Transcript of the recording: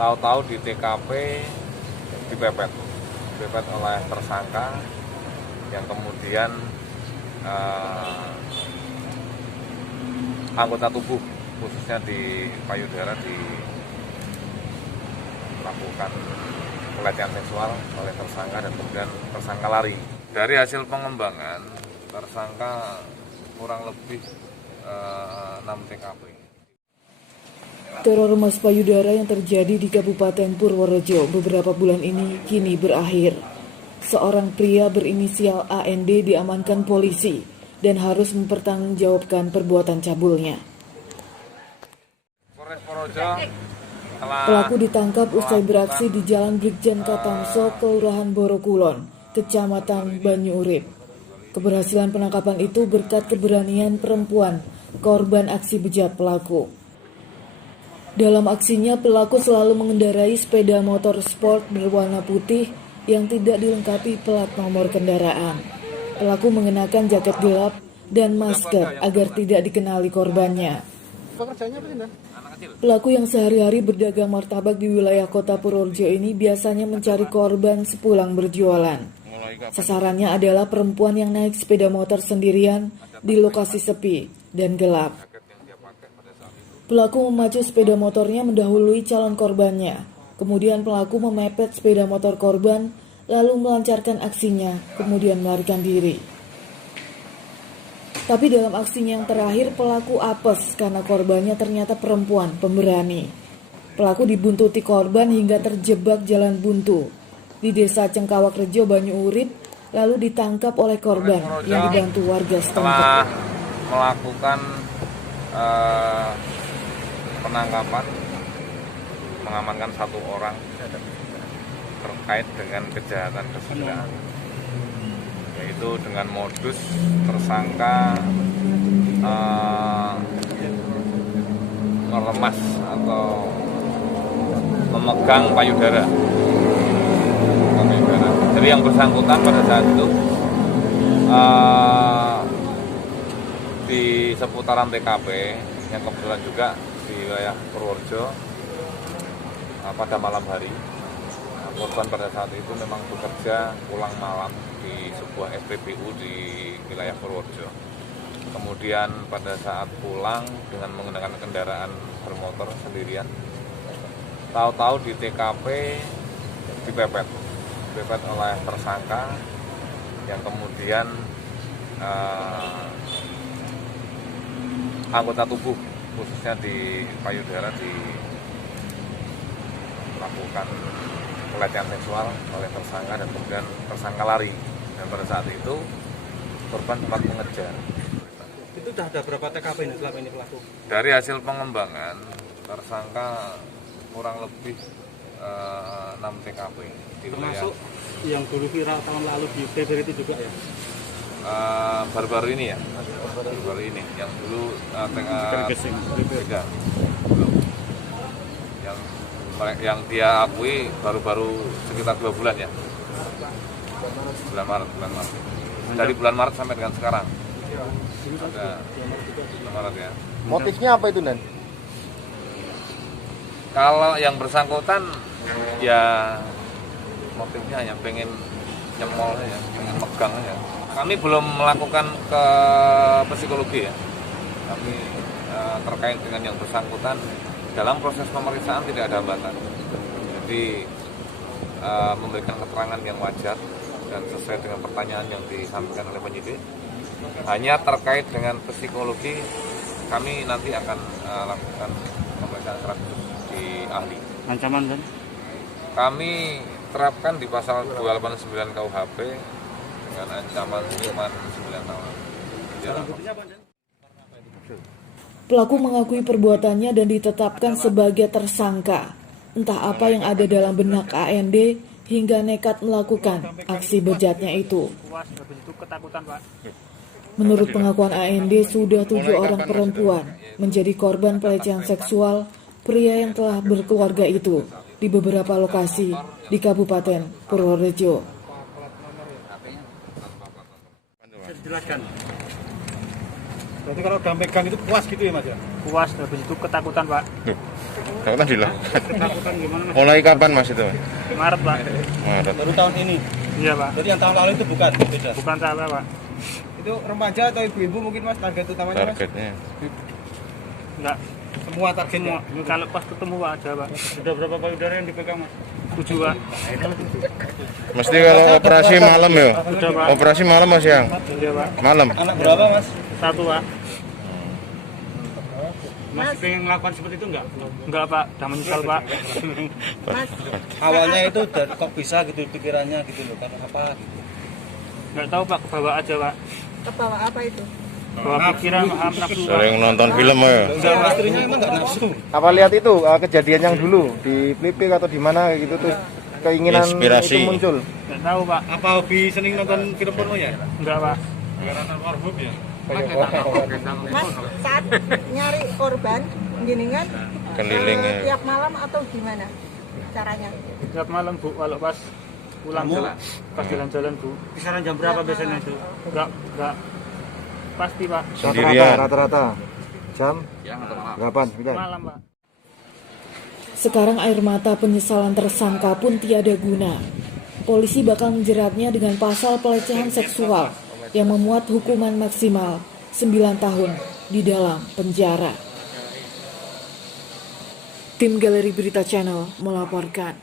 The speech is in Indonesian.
Tahu-tahu di TKP dipepet oleh tersangka yang kemudian anggota tubuh khususnya di payudara dilakukan pelecehan seksual oleh tersangka dan kemudian tersangka lari. Dari hasil pengembangan tersangka kurang lebih 6 TKP. Teror emas payudara yang terjadi di Kabupaten Purworejo beberapa bulan ini kini berakhir. Seorang pria berinisial AND diamankan polisi dan harus mempertanggungjawabkan perbuatan cabulnya. Pelaku ditangkap usai beraksi di Jalan Brigjen Katamso, Kelurahan Borokulon, Kecamatan Banyuurip. Keberhasilan penangkapan itu berkat keberanian perempuan, korban aksi bejat pelaku. Dalam aksinya, pelaku selalu mengendarai sepeda motor sport berwarna putih yang tidak dilengkapi plat nomor kendaraan. Pelaku mengenakan jaket gelap dan masker agar tidak dikenali korbannya. Pelaku yang sehari-hari berdagang martabak di wilayah kota Purworejo ini biasanya mencari korban sepulang berjualan. Sasarannya adalah perempuan yang naik sepeda motor sendirian di lokasi sepi dan gelap. Pelaku memacu sepeda motornya mendahului calon korbannya. Kemudian pelaku memepet sepeda motor korban, lalu melancarkan aksinya, kemudian melarikan diri. Tapi dalam aksinya yang terakhir, pelaku apes karena korbannya ternyata perempuan pemberani. Pelaku dibuntuti korban hingga terjebak jalan buntu di Desa Cengkawak Rejo, Banyuurip, lalu ditangkap oleh korban yang dibantu warga setempat. Setelah melakukan penangkapan, mengamankan 1 orang terkait dengan kejahatan kesusilaan, yaitu dengan modus tersangka meremas atau memegang payudara. Jadi yang bersangkutan pada saat itu di seputaran TKP yang kebetulan juga di wilayah Purworejo pada malam hari. Korban pada saat itu memang bekerja pulang malam di sebuah SPBU di wilayah Purworejo. Kemudian pada saat pulang dengan menggunakan kendaraan bermotor sendirian, tahu-tahu di TKP dipepet oleh tersangka yang kemudian anggota tubuh khususnya di payudara dilakukan pelecehan seksual oleh tersangka dan kemudian tersangka lari. Dan pada saat itu korban sempat mengejar. Itu sudah ada berapa TKP ini selama ini pelaku? Dari hasil pengembangan tersangka kurang lebih 6 TKP di termasuk yang dulu viral tahun lalu di TVRI itu juga ya? Baru-baru ini ya, baru-baru ini yang dulu beda. Yang dia akui baru-baru sekitar 2 bulan ya, bulan Maret. Dari bulan Maret sampai dengan sekarang ada bulan Maret ya. Motifnya apa itu, Dan? Kalau yang bersangkutan ya motifnya hanya pengen nyemol ya, pengen megang ya. Kami belum melakukan ke psikologi ya. Kami terkait dengan yang bersangkutan dalam proses pemeriksaan tidak ada hambatan. Jadi memberikan keterangan yang wajar dan sesuai dengan pertanyaan yang disampaikan oleh penyidik. Hanya terkait dengan psikologi kami nanti akan lakukan pemeriksaan secara di ahli. Ancaman dan? Kami terapkan di pasal 289 KUHP dengan ancaman hukuman 9 tahun. Pelaku mengakui perbuatannya dan ditetapkan sebagai tersangka. Entah apa yang ada dalam benak AND hingga nekat melakukan aksi bejatnya itu. Menurut pengakuan AND, sudah 7 orang perempuan menjadi korban pelecehan seksual pria yang telah berkeluarga itu di beberapa lokasi di Kabupaten Purworejo. Jelaskan. Berarti kalau udah megang itu puas gitu ya Mas ya? Puas, habis itu ketakutan Pak. Ketakutan dilakukan. Ketakutan gimana mas? Mulai kapan mas itu? Maret pak. Maret. Baru tahun ini. Iya pak. Berarti yang tahun lalu itu bukan beda. Bukan salah pak. Itu remaja atau ibu-ibu mungkin mas target utamanya mas? Targetnya. Enggak. Semua targetnya. Semua. Kalau pas ketemu pak ada pak. Sudah berapa payudara yang dipegang mas? 7 pak. Mesti kalau operasi malam ya? Sudah pak. Operasi malam mas yang? Iya pak. Malam? Anak berapa mas? 1 pak. Masih pengen melakukan seperti itu enggak? Enggak pak. Udah menyesal pak. Awalnya itu dari kok bisa gitu pikirannya gitu loh, karena apa gitu. Enggak tahu pak. Kebawa aja pak. Kebawa apa itu? Bawa pikiran nafsu pak. Sering nonton film ya? Sama istrinya emang enggak nafsu. Apa lihat itu kejadian yang dulu di Flipik atau di mana gitu tuh keinginan Inspirasi. itu muncul? Enggak tahu pak. Apa hobi sering nonton film porno ya? Enggak pak. Mas, saat nyari korban, gini kan? Keliling ya. Tiap malam atau gimana caranya? Tiap malam bu. Kalau pas pulang Kamu? pas jalan-jalan bu. Kisaran jam berapa biasanya itu? Enggak pasti pak. Sendirian. Rata-rata jam berapa? Malam pak. Sekarang air mata penyesalan tersangka pun tiada guna. Polisi bakal menjeratnya dengan pasal pelecehan seksual yang memuat hukuman maksimal 9 tahun di dalam penjara. Tim Galeri Berita Channel melaporkan.